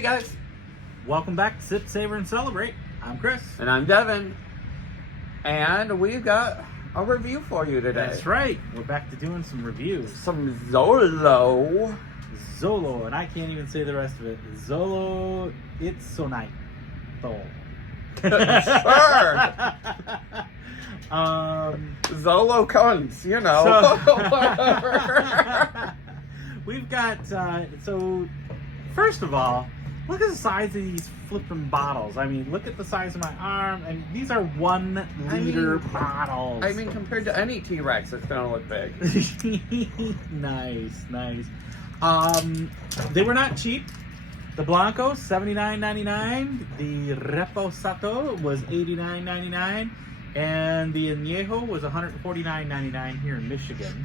Hey guys, Welcome back to Sip, Savor, and Celebrate. I'm Chris. and I'm Devin, and we've got a review for you today. That's right. We're back to doing some reviews. Some Xolo. Xolo, and I can't even say the rest of it. Xolo, it's so nice. Sure. Xolo cunts, you know. Whatever. We've got, so, first of all, look at the size of these flipping bottles. I mean, look at the size of my arm. And these are 1 liter bottles. I mean, compared to any T-Rex, it's gonna look big. Nice. They were not cheap. The Blanco, $79.99. The Reposato was $89.99. And the Añejo was $149.99 here in Michigan.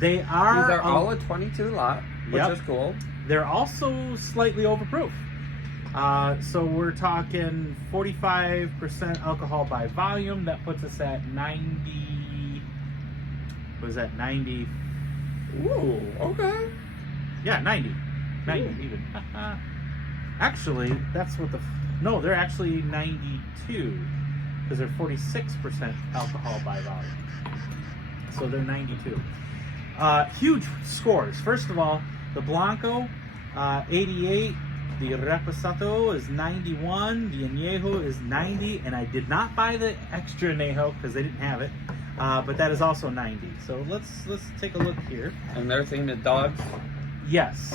These are all a 22 lot, which is cool. They're also slightly overproof. So we're talking 45% alcohol by volume. That puts us at 90. What was that? 90. Ooh, okay. Yeah, 90. 90 even. Actually, that's what no, they're actually 92 because they're 46% alcohol by volume. So they're 92. Huge scores. First of all, the Blanco, 88. The Reposato is 91. The Añejo is 90. And I did not buy the extra Añejo because they didn't have it. But that is also 90. So let's take a look here. And they're themed at dogs? Yes.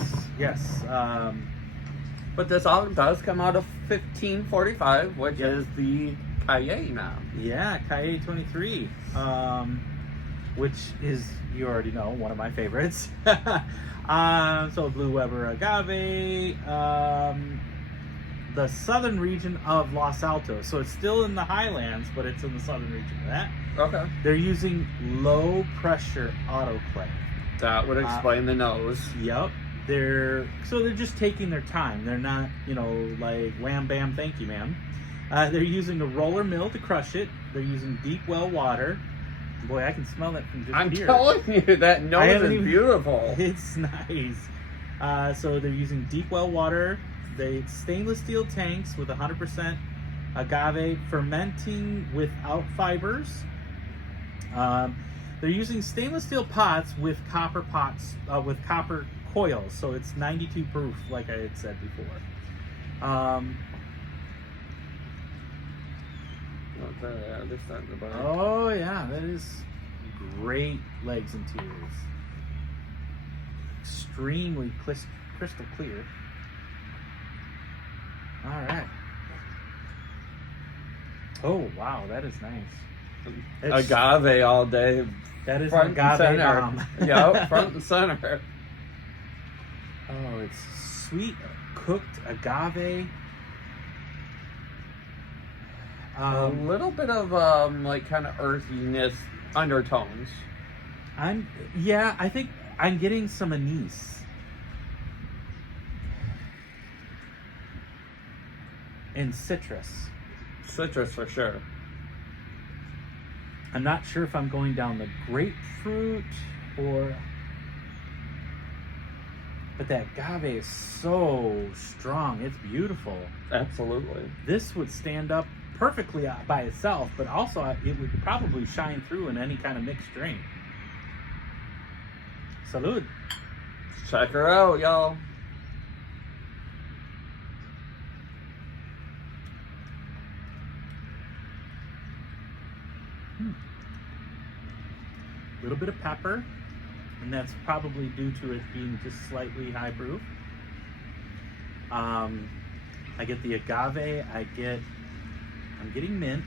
But this all does come out of 1545, which is the Cahiers now. Yeah, Cahiers 23. Which is, you already know, one of my favorites. So Blue Weber Agave, the southern region of Los Altos. So it's still in the highlands, but it's in the southern region of that. Okay. They're using low pressure autoclave. That would explain the nose. Yep. They're just taking their time. They're not, like wham bam, thank you, ma'am. They're using a roller mill to crush it. They're using deep well water. Boy, I can smell that from just here. I'm telling you, that nose is beautiful. It's nice. So they're using deep well water. They stainless steel tanks with 100% agave, fermenting without fibers. They're using stainless steel pots with copper coils. So it's 92 proof, like I had said before. They're starting to burn. Oh yeah, that is great legs and tears. Extremely crystal clear. All right. Oh wow, that is nice. Agave all day. That is front agave and center. bomb. Yep, front and center. Oh, it's sweet cooked agave. A little bit of like kind of earthiness undertones. I think I'm getting some anise. And citrus. Citrus for sure. I'm not sure if I'm going down the grapefruit but that agave is so strong. It's beautiful. Absolutely. This would stand up perfectly by itself, but also it would probably shine through in any kind of mixed drink. Salud. Check her out, y'all. A little bit of pepper, and that's probably due to it being just slightly high proof. I get the agave. I'm getting mint.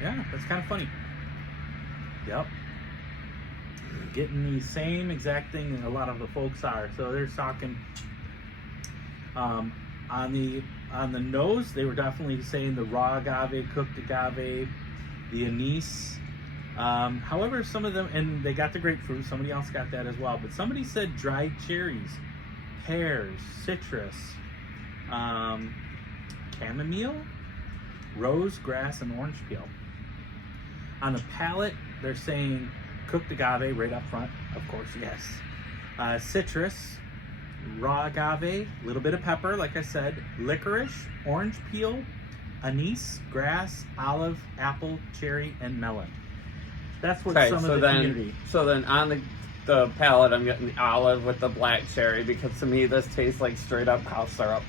Yeah, that's kind of funny. Yep. Getting the same exact thing that a lot of the folks are. So they're talking on the nose, they were definitely saying the raw agave, cooked agave, the anise. However, some of them, and they got the grapefruit, somebody else got that as well, but somebody said dried cherries, pears, citrus, chamomile, rose, grass, and orange peel. On the palate, they're saying cooked agave right up front, of course, yes. Citrus, raw agave, a little bit of pepper, like I said, licorice, orange peel, anise, grass, olive, apple, cherry, and melon. That's what some of the community. So then on the palate, I'm getting the olive with the black cherry, because to me this tastes like straight up cough syrup.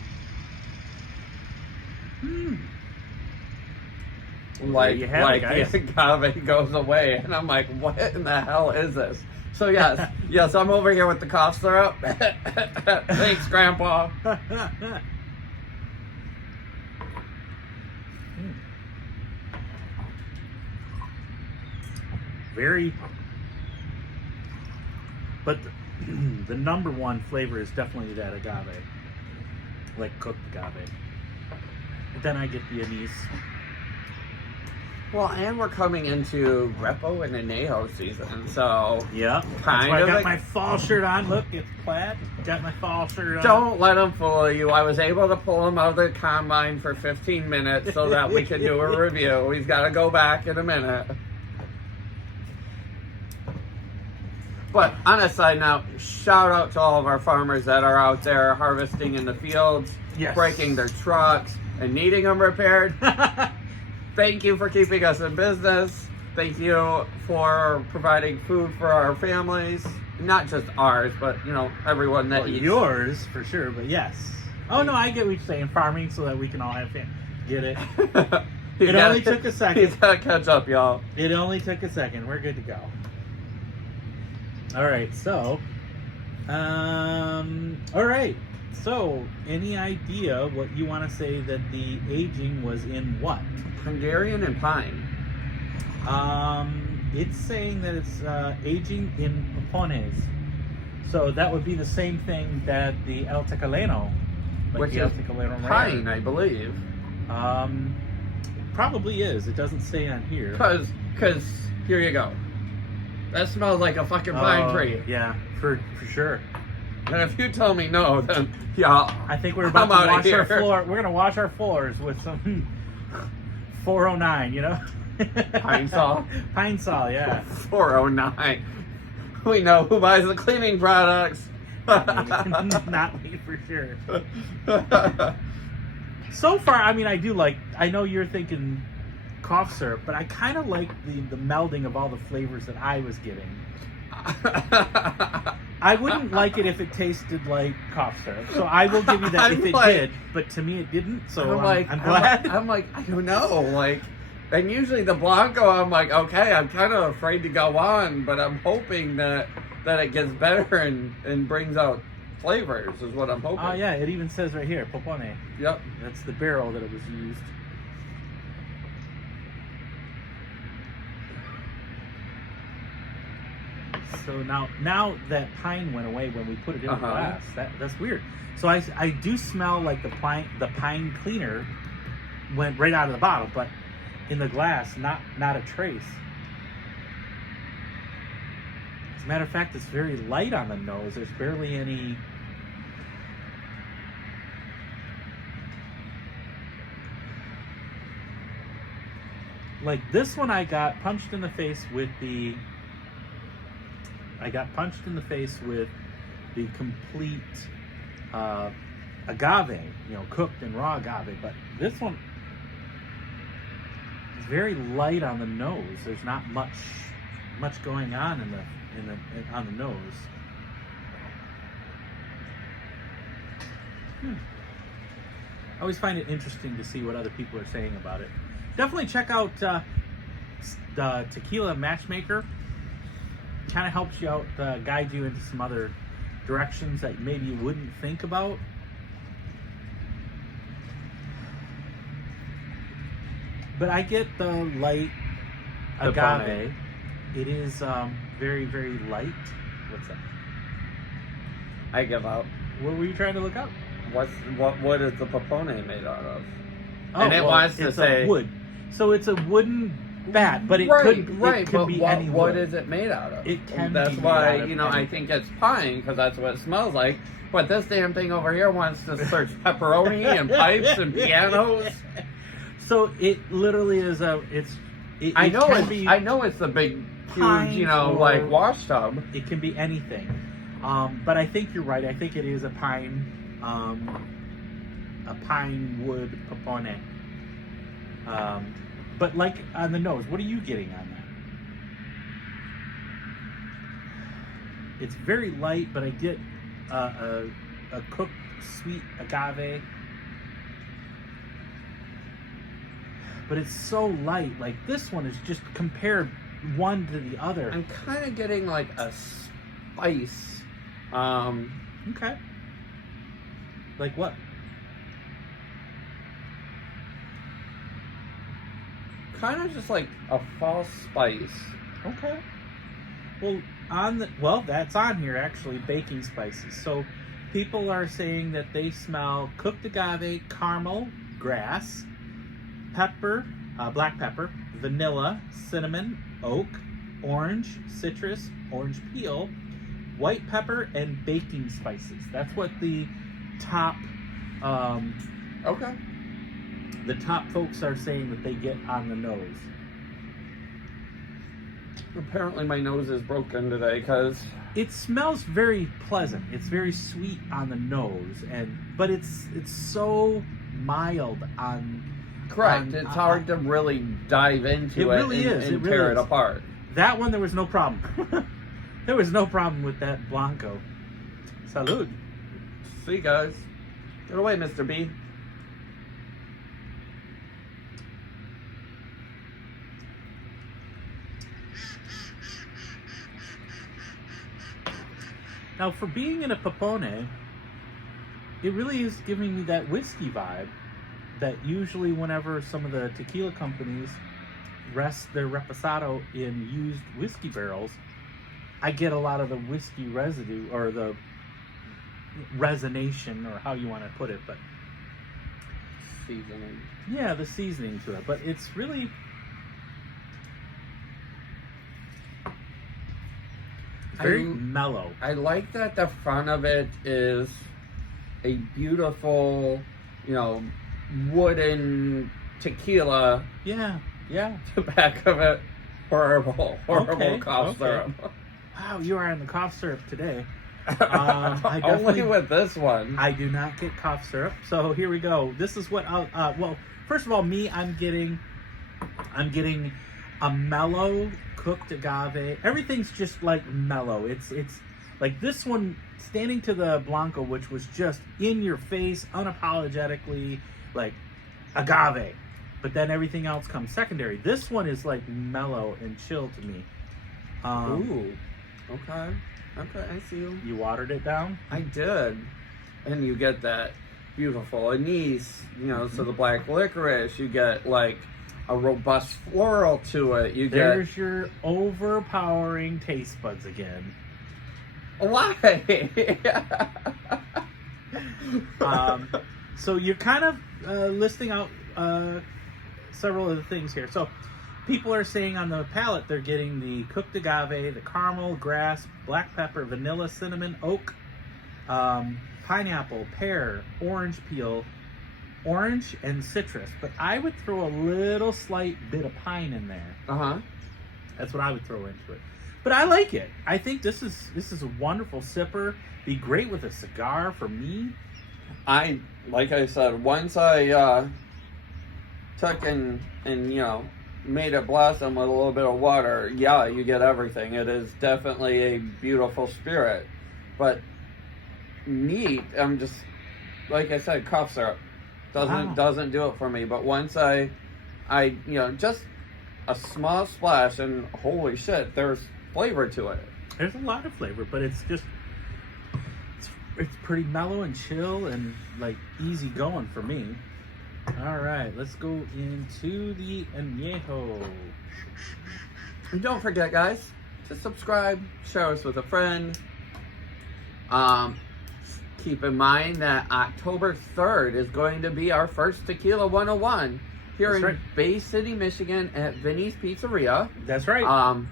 Like the agave goes away, and I'm like, what in the hell is this? So yes, I'm over here with the cough syrup. Thanks, Grandpa. Very, but the number one flavor is definitely that agave, like cooked agave. But then I get the anise. Well, and we're coming into Repo and Añejo season, so yeah, that's why I got my fall shirt on. Look, it's plaid. Got my fall shirt on. Don't let them fool you. I was able to pull him out of the combine for 15 minutes so that we could do a review. We've got to go back in a minute. But on a side note, shout out to all of our farmers that are out there harvesting in the fields, breaking their trucks, and needing them repaired. Thank you for keeping us in business. Thank you for providing food for our families. Not just ours, but, you know, everyone that eats. Yours, for sure, but yes. Oh, no, I get what you're saying. Farming so that we can all have family. Get it? It only took a second. He's got to catch up, y'all. It only took a second. We're good to go. All right, so... all right. So, any idea what you want to say that the aging was in what? Hungarian and pine. It's saying that it's aging in papones. So that would be the same thing that the El Tecaleno, which is pine, I believe. Probably is. It doesn't say on here. Because here you go. That smells like a fucking pine tree. Yeah, for sure. And if you tell me no, then yeah, I think we're about to wash our floor. We're gonna wash our floors with some 409, you know? Pine Sol? Pine Sol, yeah. 409. We know who buys the cleaning products. Not me for sure. So far, I mean, I know you're thinking cough syrup, but I kind of like the melding of all the flavors that I was getting. I wouldn't like it if it tasted like cough syrup, so I will give you that if it did, but to me it didn't, so I'm glad. I'm like, I don't know, like, and usually the Blanco, I'm like, okay, I'm kind of afraid to go on, but I'm hoping that it gets better and brings out flavors, is what I'm hoping. Oh yeah, it even says right here, popone. Yep. That's the barrel that it was used. So now that pine went away when we put it in the glass. That's weird. So I do smell like the pine cleaner went right out of the bottle, but in the glass, not a trace. As a matter of fact, it's very light on the nose. There's barely any. Like this one, I got punched in the face with the. Complete agave, cooked and raw agave. But this one is very light on the nose. There's not much going on on the nose. I always find it interesting to see what other people are saying about it. Definitely check out the Tequila Matchmaker. Kind of helps you out, guide you into some other directions that maybe you wouldn't think about. But I get the light agave. It is very, very light. What's that? I give up. What were you trying to look up? What is the popone made out of? Oh, and it wants to say wood. So it's a wooden bad, but it could be any what wood. is it made out of? It can That's be made why, out of you know, I anything. think it's pine because that's what it smells like. But this damn thing over here wants to search pepperoni and pipes and pianos. So it literally is I know it's the big, huge, you know, like wash tub. It can be anything. But I think you're right. I think it is a pine wood popone. But like on the nose, what are you getting on that? It's very light, but I get a cooked sweet agave. But it's so light. Like this one is just compared one to the other. I'm kind of getting like a spice. Okay. Like what? Kind of just like a false spice. Okay. Well, that's on here actually, baking spices. So people are saying that they smell cooked agave, caramel, grass, pepper, black pepper, vanilla, cinnamon, oak, orange, citrus, orange peel, white pepper, and baking spices. That's what the top Okay. the top folks are saying that they get on the nose. Apparently my nose is broken today because It smells very pleasant. It's very sweet on the nose, but it's so mild on. correct. It's hard to really dive into It really is. and It tear really it is. apart. That one, there was no problem. There was no problem with that Blanco. Salud. See you guys. Get away, Mr. B. Now, for being in a popone, it really is giving me that whiskey vibe that usually whenever some of the tequila companies rest their reposado in used whiskey barrels, I get a lot of the whiskey residue or the resonation, or how you want to put it, but Seasoning. yeah, the seasoning to it. But it's really very mellow. I like that the front of it is a beautiful, you know, wooden tequila. Yeah. The back of it, horrible Okay, cough okay. syrup. Wow, you are on the cough syrup today. Only with this one. I do not get cough syrup, so here we go. This is what I'll. Well, first of all, I'm getting a mellow cooked agave. Everything's just like mellow. It's like this one, standing to the Blanco, which was just in your face, unapologetically like agave. But then everything else comes secondary. This one is like mellow and chill to me. Ooh, okay, I see you. You watered it down? I did, and you get that beautiful anise, you know. So the black licorice, you get like a robust floral to it. There's your overpowering taste buds again. Why? So you're kind of listing out several of the things here. So people are saying on the palate they're getting the cooked agave, the caramel, grass, black pepper, vanilla, cinnamon, oak, pineapple, pear, orange peel, orange, and citrus. But I would throw a little slight bit of pine in there. That's what I would throw into it. But I like it. I think this is a wonderful sipper. Be great with a cigar for me. Like I said, once I took and you know, made it blossom with a little bit of water, yeah, you get everything. It is definitely a beautiful spirit. But neat, I'm just, like I said, cough syrup doesn't do it for me. But once I you know, just a small splash, and holy shit, there's flavor to it. There's a lot of flavor, but it's just it's pretty mellow and chill and like easy going for me. All right, let's go into the añejo. And don't forget, guys, to subscribe, share us with a friend. Keep in mind that October 3rd is going to be our first Tequila 101 here That's in right. Bay City, Michigan at Vinny's Pizzeria. That's right.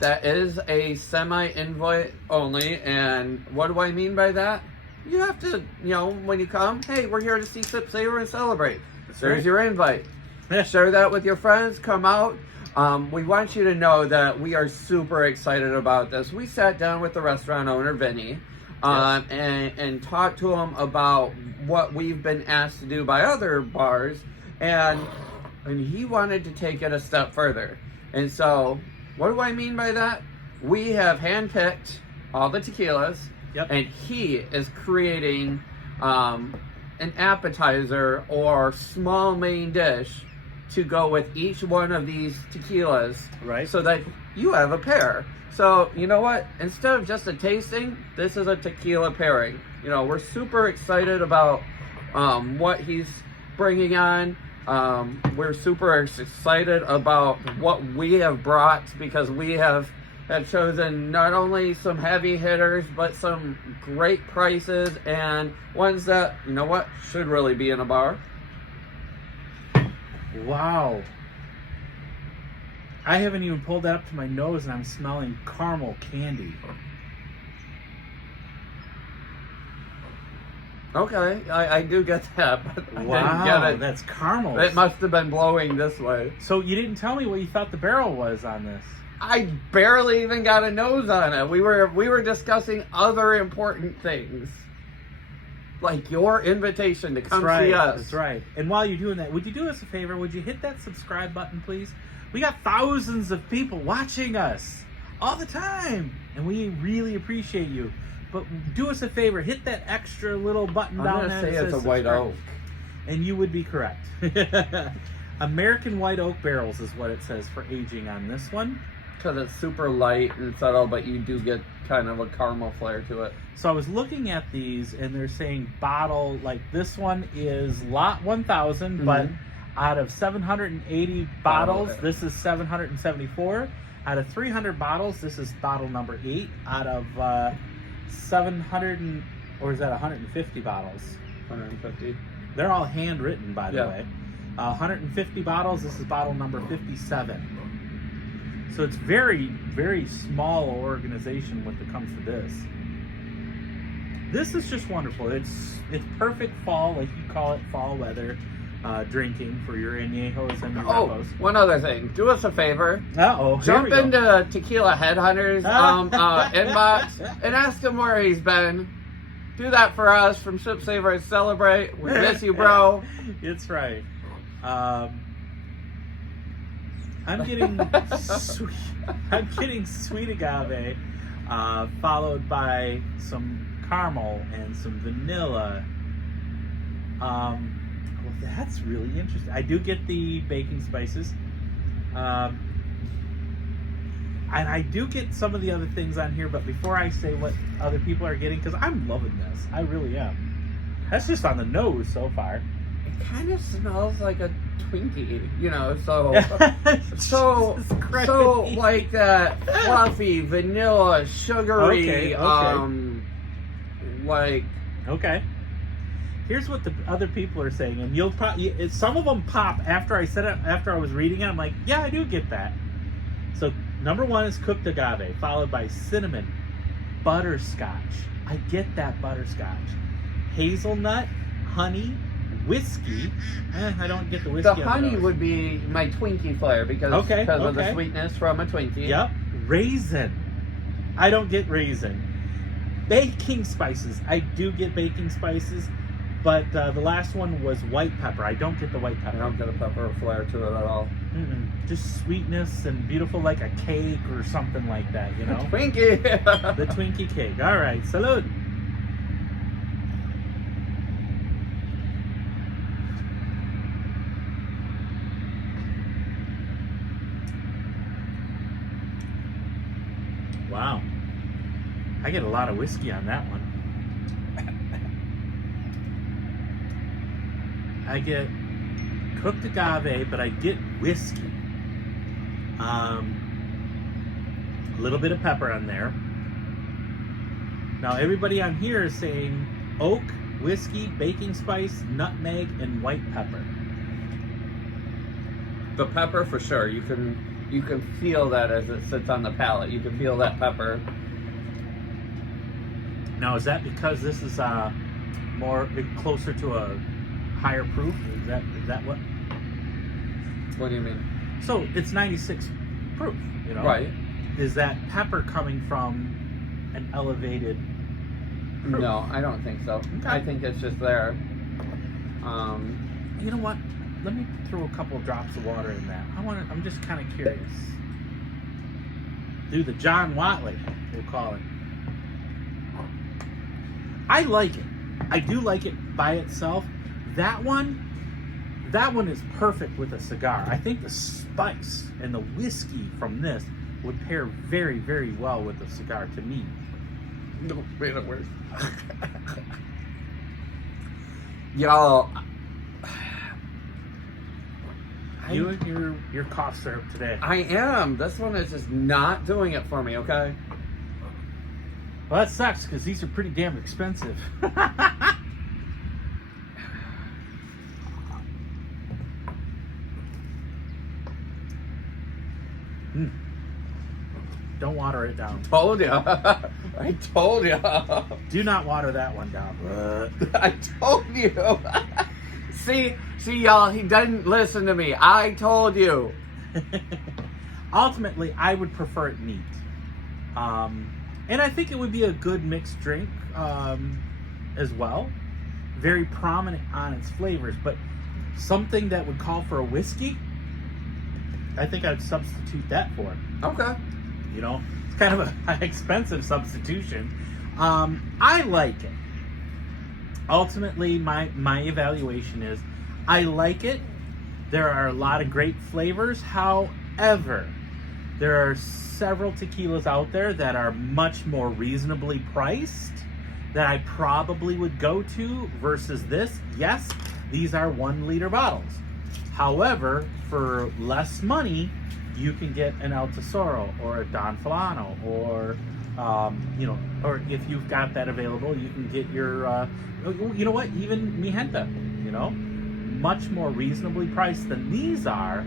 That is a semi-invite only, and what do I mean by that? You have to, when you come, hey, we're here to see Sip, Savor, and Celebrate. There's right. your invite. Share that with your friends, come out. We want you to know that we are super excited about this. We sat down with the restaurant owner, Vinny, and talked to him about what we've been asked to do by other bars, and he wanted to take it a step further. And so, what do I mean by that? We have handpicked all the tequilas, and he is creating an appetizer or small main dish to go with each one of these tequilas, right? So that you have a pair. So, you know what? Instead of just a tasting, this is a tequila pairing. We're super excited about what he's bringing on. We're super excited about what we have brought, because we have chosen not only some heavy hitters, but some great prices and ones that, should really be in a bar. Wow. I haven't even pulled that up to my nose, and I'm smelling caramel candy. Okay, I do get that, but I didn't get it. That's caramel. It must have been blowing this way. So you didn't tell me what you thought the barrel was on this. I barely even got a nose on it. We were discussing other important things, like your invitation to come see us. That's right. And while you're doing that, would you do us a favor? Would you hit that subscribe button, please? We got thousands of people watching us all the time, and we really appreciate you. But do us a favor, hit that extra little button down there. I'm going to say it's a white oak. And you would be correct. American white oak barrels is what it says for aging on this one. Because it's super light and subtle, but you do get kind of a caramel flair to it. So I was looking at these, and they're saying bottle, like this one is lot 1,000, but out of 780 bottles, this is 774. Out of 300 bottles, this is bottle number 8. Out of 700, or is that 150 bottles? 150. They're all handwritten, by the way. 150 bottles, this is bottle number 57. So it's very, very small organization when it comes to this. This is just wonderful. It's perfect fall, like you call it, fall weather drinking for your añejos and your repos. One other thing. Do us a favor. Jump into Tequila Headhunters inbox and ask him where he's been. Do that for us from Sip, Savor, and Celebrate. We miss you, bro. It's right. I'm getting sweet agave, followed by some caramel and some vanilla. Well, that's really interesting. I do get the baking spices, and I do get some of the other things on here. But before I say what other people are getting, because I'm loving this, I really am. That's just on the nose so far. It kind of smells like a Twinkie, so like that fluffy, vanilla, sugary, Okay. Here's what the other people are saying, and you'll probably, some of them pop after I said it, after I was reading it. I'm like, yeah, I do get that. So number 1 is cooked agave, followed by cinnamon, butterscotch. I get that butterscotch, hazelnut, honey, whiskey. I don't get the whiskey. The honey would be my Twinkie flair because of the sweetness from a Twinkie. Yep. Raisin. I don't get raisin. Baking spices. I do get baking spices, but the last one was white pepper. I don't get the white pepper. I don't get a pepper flair to it at all. Just sweetness and beautiful, like a cake or something like that, you know? Twinkie! The Twinkie cake. All right. Salud. Wow. I get a lot of whiskey on that one. I get cooked agave, but I get whiskey. A little bit of pepper on there. Now everybody on here is saying oak, whiskey, baking spice, nutmeg, and white pepper. The pepper for sure. You can feel that as it sits on the palate. You can feel that pepper. Now, is that because this is more closer to a higher proof? Is that what? What do you mean? So it's 96 proof, you know? Right. Is that pepper coming from an elevated proof? No, I don't think so. Okay. I think it's just there. You know what? Let me throw a couple of drops of water in that. I'm just kind of curious. Do the John Watley, we'll call it. I like it. I do like it by itself. That one is perfect with a cigar. I think the spice and the whiskey from this would pair very, very well with a cigar to me. No, made it worse. Y'all, You and your cough syrup today. I am. This one is just not doing it for me, okay? Well, that sucks because these are pretty damn expensive. Don't water it down. Told ya. I told ya. Do not water that one down. I told you. See, y'all, he didn't listen to me. I told you. Ultimately, I would prefer it neat. And I think it would be a good mixed drink as well. Very prominent on its flavors, but something that would call for a whiskey, I think I'd substitute that for it. Okay. You know, it's kind of an expensive substitution. I like it. Ultimately, my evaluation is I like it. There are a lot of great flavors. However, there are several tequilas out there that are much more reasonably priced that I probably would go to versus this. Yes, these are 1 liter bottles. However, for less money, you can get an El Tesoro or a Don Fulano or, or if you've got that available, you can get your, you know what, even Mi Gente, you know, much more reasonably priced than these are.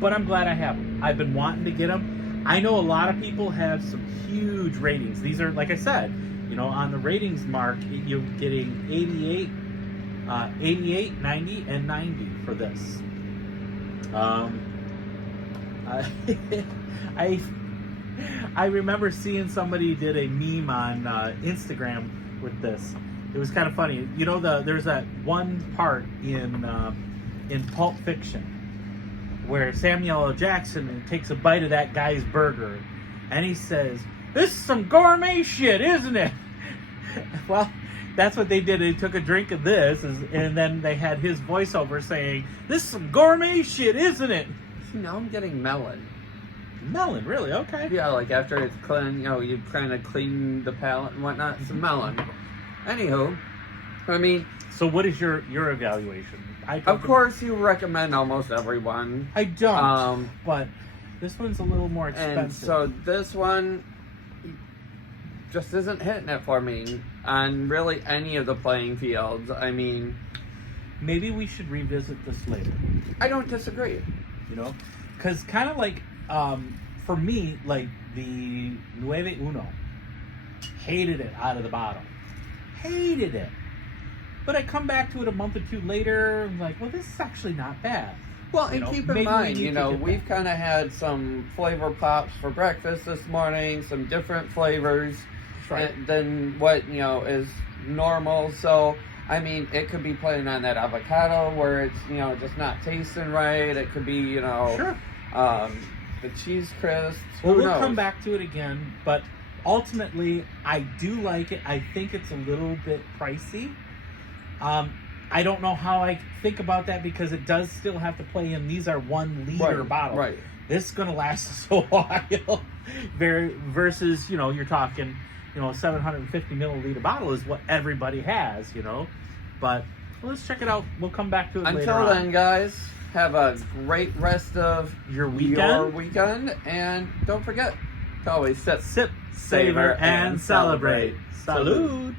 But I'm glad I have them. I've been wanting to get them. I know a lot of people have some huge ratings. These are, like I said, you know, on the ratings mark, you're getting 88, 90, and 90 for this. I remember seeing somebody did a meme on Instagram with this. It was kind of funny. You know, there's that one part in Pulp Fiction where Samuel L. Jackson takes a bite of that guy's burger, and he says, "This is some gourmet shit, isn't it?" Well, that's what they did. They took a drink of this, and then they had his voiceover saying, "This is some gourmet shit, isn't it?" See, now I'm getting melon. Melon, really? Okay. Yeah, like after it's clean, you know, you kind of clean the palate and whatnot. It's a melon. Anywho, I mean... So what is your evaluation? Of course, you recommend almost everyone. I don't, but this one's a little more expensive. And so this one just isn't hitting it for me on really any of the playing fields. I mean... Maybe we should revisit this later. I don't disagree. You know? Because kind of like, for me, like the Nueve Uno, hated it out of the bottle. Hated it. But I come back to it a month or two later, I'm like, well, this is actually not bad. Well, and keep in mind, you know, we've kind of had some flavor pops for breakfast this morning, some different flavors than what, you know, is normal. So, I mean, it could be playing on that avocado where it's, you know, just not tasting right. It could be, you know, the cheese crisps. Well, we'll come back to it again, but ultimately, I do like it. I think it's a little bit pricey. I don't know how I think about that because it does still have to play in. These are 1 liter bottles. Right. This is going to last us a while. Versus, you know, you're talking, you know, a 750 milliliter bottle is what everybody has, you know. But let's check it out. We'll come back to it later Until then, guys, have a great rest of your weekend. And don't forget to always sip, savor, and celebrate. Salud.